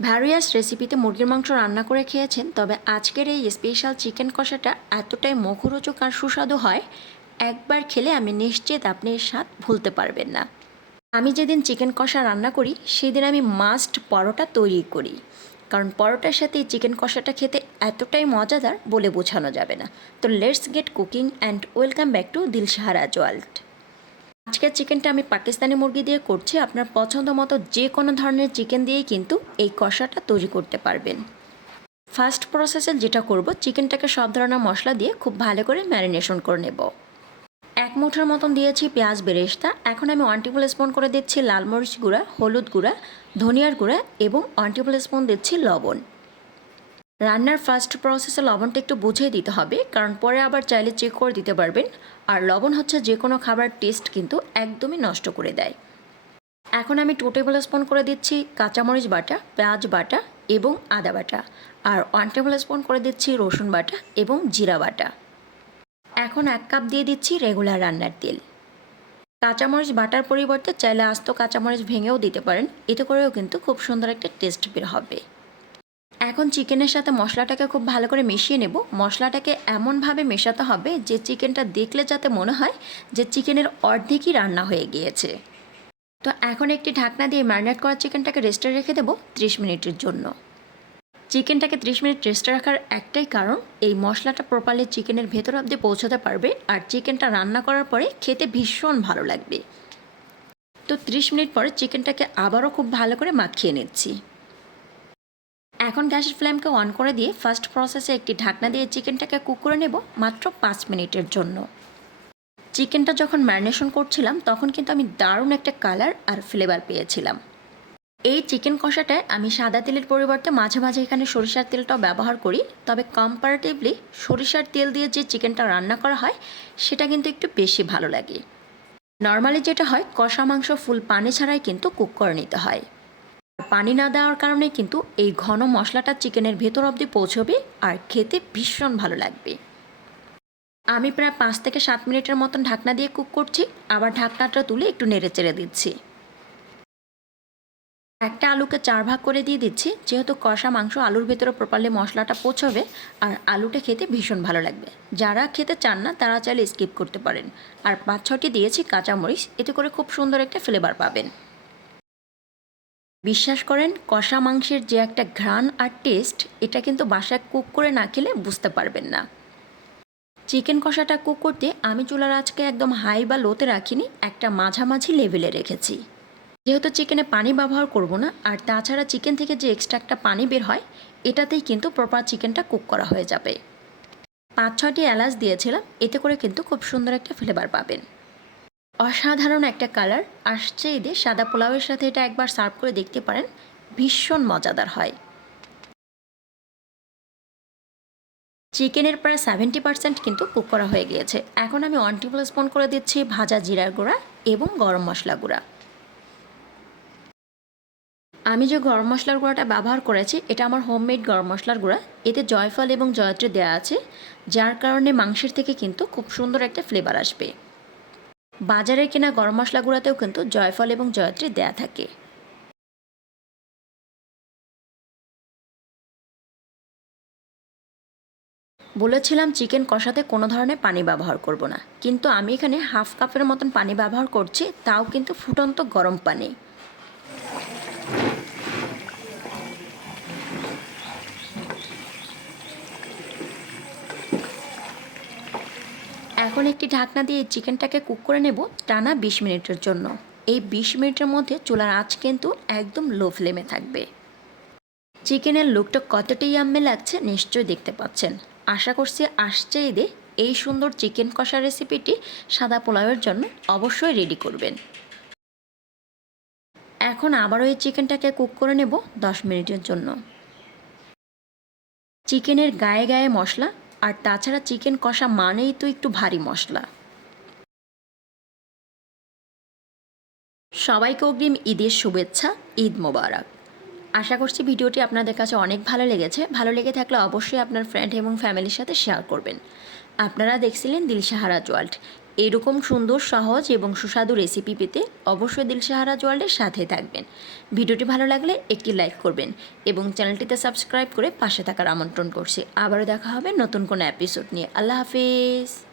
Various রেসিপিতে মুরগির মাংস রান্না করে খেয়েছেন, তবে আজকের এই স্পেশাল চিকেন কষাটা এতটাই মুখরোচক আর সুস্বাদু হয়, একবার খেলে আমি নিশ্চিত আপনি এর স্বাদ ভুলতে পারবেন না। আমি যেদিন চিকেন কষা রান্না করি সেদিন আমি মাস্ট পরোটা তৈরি করি, কারণ পরোটার সাথে এই চিকেন কষাটা খেতে এতটাই মজাদার বলে বোঝানো যাবে না। তো let's get cooking and welcome back to Dilshahara world. আজকের চিকেনটা আমি পাকিস্তানি মুরগি দিয়ে করছি। আপনার পছন্দ মতো যে কোনো ধরনের চিকেন দিয়েই কিন্তু এই কষাটা তৈরি করতে পারবেন। ফার্স্ট প্রসেসে যেটা করব, চিকেনটাকে সব ধরনের মশলা দিয়ে খুব ভালো করে ম্যারিনেশন করে নেব। 1 মুঠোর মতন দিয়েছি পেঁয়াজ বেরেস্তা। এখন আমি 1 টেবিল স্পুন করে দিচ্ছি লাল মরিচ গুঁড়া, হলুদ গুঁড়া, ধনিয়ার গুঁড়া এবং 1 টেবিল স্পুন দিচ্ছি লবণ। রান্নার ফার্স্ট প্রসেসে লবণটা একটু বুঝিয়ে দিতে হবে, কারণ পরে আবার চাইলে চেক করে দিতে পারবেন। আর লবণ হচ্ছে যে কোনো খাবার টেস্ট কিন্তু একদমই নষ্ট করে দেয়। এখন আমি 2 টেবিল স্পুন করে দিচ্ছি কাঁচামরিচ বাটা, পেঁয়াজ বাটা এবং আদা বাটা। আর 1 টেবিল স্পুন করে দিচ্ছি রসুন বাটা এবং জিরা বাটা। এখন 1 কাপ দিয়ে দিচ্ছি রেগুলার রান্নার তেল। কাঁচামরিচ বাটার পরিবর্তে চাইলে আস্ত কাঁচামরিচ ভেঙেও দিতে পারেন, এতে করেও কিন্তু খুব সুন্দর একটা টেস্ট বের হবে। এখন চিকেনের সাথে মশলাটাকে খুব ভালো করে মিশিয়ে নেব। মশলাটাকে এমনভাবে মেশাতে হবে যে চিকেনটা দেখলে যাতে মনে হয় যে চিকেনের অর্ধেকই রান্না হয়ে গিয়েছে। তো এখন একটি ঢাকনা দিয়ে ম্যারিনেট করা চিকেনটাকে রেস্টে রেখে দেবো 30 মিনিটের জন্য। চিকেনটাকে 30 মিনিট রেস্টে রাখার একটাই কারণ, এই মশলাটা প্রপারলি চিকেনের ভেতর অবধি পৌঁছাতে পারবে আর চিকেনটা রান্না করার পরে খেতে ভীষণ ভালো লাগবে। তো 30 মিনিট পরে চিকেনটাকে আবারও খুব ভালো করে মাখিয়ে নিচ্ছি। এখন গ্যাসের ফ্লেমকে অন করে দিয়ে ফার্স্ট প্রসেসে একটি ঢাকনা দিয়ে চিকেনটাকে কুক করে নেব মাত্র 5 মিনিটের জন্য। চিকেনটা যখন ম্যারিনেশন করছিলাম তখন কিন্তু আমি দারুণ একটা কালার আর ফ্লেভার পেয়েছিলাম। এই চিকেন কষাটায় আমি সাদা তেলের পরিবর্তে মাঝে মাঝে এখানে সরিষার তেলটাও ব্যবহার করি, তবে কম্পারেটিভলি সরিষার তেল দিয়ে যে চিকেনটা রান্না করা হয় সেটা কিন্তু একটু বেশি ভালো লাগে। নর্মালি যেটা হয়, কষা মাংস ফুল পানি ছাড়াই কিন্তু কুক করে নিতে হয়। পানি না দেওয়ার কারণে কিন্তু এই ঘন মশলাটা চিকেনের ভেতর অবধি পৌঁছবে আর খেতে ভীষণ ভালো লাগবে। আমি প্রায় 5 থেকে 7 মিনিটের মতন ঢাকনা দিয়ে কুক করছি, আবার ঢাকনাটা তুলে একটু নেড়ে চেড়ে দিচ্ছি। একটা আলুকে 4 ভাগ করে দিয়ে দিচ্ছি, যেহেতু কষা মাংস আলুর ভেতরে প্রপারলি মশলাটা পৌঁছবে আর আলুটা খেতে ভীষণ ভালো লাগবে। যারা খেতে চান না তারা চাইলে স্কিপ করতে পারেন। আর 5-6টি দিয়েছি কাঁচামরিচ, এতে করে খুব সুন্দর একটা ফ্লেভার পাবেন। বিশ্বাস করেন, কষা মাংসের যে একটা ঘ্রাণ আর টেস্ট, এটা কিন্তু বাসায় কুক করে না খেলে বুঝতে পারবেন না। চিকেন কষাটা কুক করতে আমি চুলার আঁচকে একদম হাই বা লোতে রাখিনি, একটা মাঝামাঝি লেভেলে রেখেছি। যেহেতু চিকেনে পানি ব্যবহার করব না, আর তাছাড়া চিকেন থেকে যে এক্সট্রা একটা পানি বের হয় এটাতেই কিন্তু প্রপার চিকেনটা কুক করা হয়ে যাবে। 5-6টি এলাচ দিয়েছিলাম, এতে করে কিন্তু খুব সুন্দর একটা ফ্লেভার পাবেন। অসাধারণ একটা কালার আসছে ঈদে সাদা পোলাওয়ের সাথে, এটা একবার সার্ভ করে দেখতে পারেন, ভীষণ মজাদার হয়। চিকেনের প্রায় 70% কিন্তু কুক করা হয়ে গিয়েছে। এখন আমি 1 টেবিল স্পুন করে দিচ্ছি ভাজা জিরার গুঁড়া এবং গরম মশলা গুঁড়া। আমি যে গরম মশলার গুঁড়াটা ব্যবহার করেছি এটা আমার হোমমেড গরম মশলার গুঁড়া। এতে জয়ফল এবং জয়ত্রী দেওয়া আছে, যার কারণে মাংসের থেকে কিন্তু খুব সুন্দর একটা ফ্লেভার আসবে। বাজারে কেনা গরম মশলা গুঁড়াতেও কিন্তু জয়ফল এবং জয়ত্রী দেওয়া থাকে। বলেছিলাম চিকেন কষাতে কোনো ধরনের পানি ব্যবহার করব না, কিন্তু আমি এখানে হাফ কাপের মতন পানি ব্যবহার করছি, তাও কিন্তু ফুটন্ত গরম পানি। এখন একটি ঢাকনা দিয়ে চিকেনটাকে কুক করে নেব টানা 20 মিনিটের জন্য। এই 20 মিনিটের মধ্যে চুলার আঁচ কিন্তু একদম লো ফ্লেমে থাকবে। চিকেনের লুকটা কতটাই ইয়াম্মি লাগছে নিশ্চয়ই দেখতে পাচ্ছেন। আশা করছি আসছে ঈদে এই সুন্দর চিকেন কষা রেসিপিটি সাদা পোলাওয়ের জন্য অবশ্যই রেডি করবেন। এখন আবারও এই চিকেনটাকে কুক করে নেব 10 মিনিটের জন্য। চিকেনের গায়ে গায়ে মশলা, আর তাছাড়া চিকেন কষা মানেই তো একটু ভারী মশলা। সবাইকে অগ্রিম ঈদের শুভেচ্ছা, ঈদ মোবারক। আশা করছি ভিডিওটি আপনাদের কাছে অনেক ভালো লেগেছে। ভালো লেগে থাকলে অবশ্যই আপনার ফ্রেন্ড এবং ফ্যামিলির সাথে শেয়ার করবেন। আপনারা দেখছিলেন দিলশাহারা ওয়ার্ল্ড। এরকম সুন্দর সহজ এবং সুস্বাদু রেসিপি পেতে অবশ্যই দিলশাহারা ওয়ার্ল্ডের সাথে থাকবেন। ভিডিওটি ভালো লাগলে একটি লাইক করবেন এবং চ্যানেলটিতে সাবস্ক্রাইব করে পাশে থাকার আমন্ত্রণ করছি। আবারও দেখা হবে নতুন কোনো এপিসোড নিয়ে। আল্লাহ হাফিজ।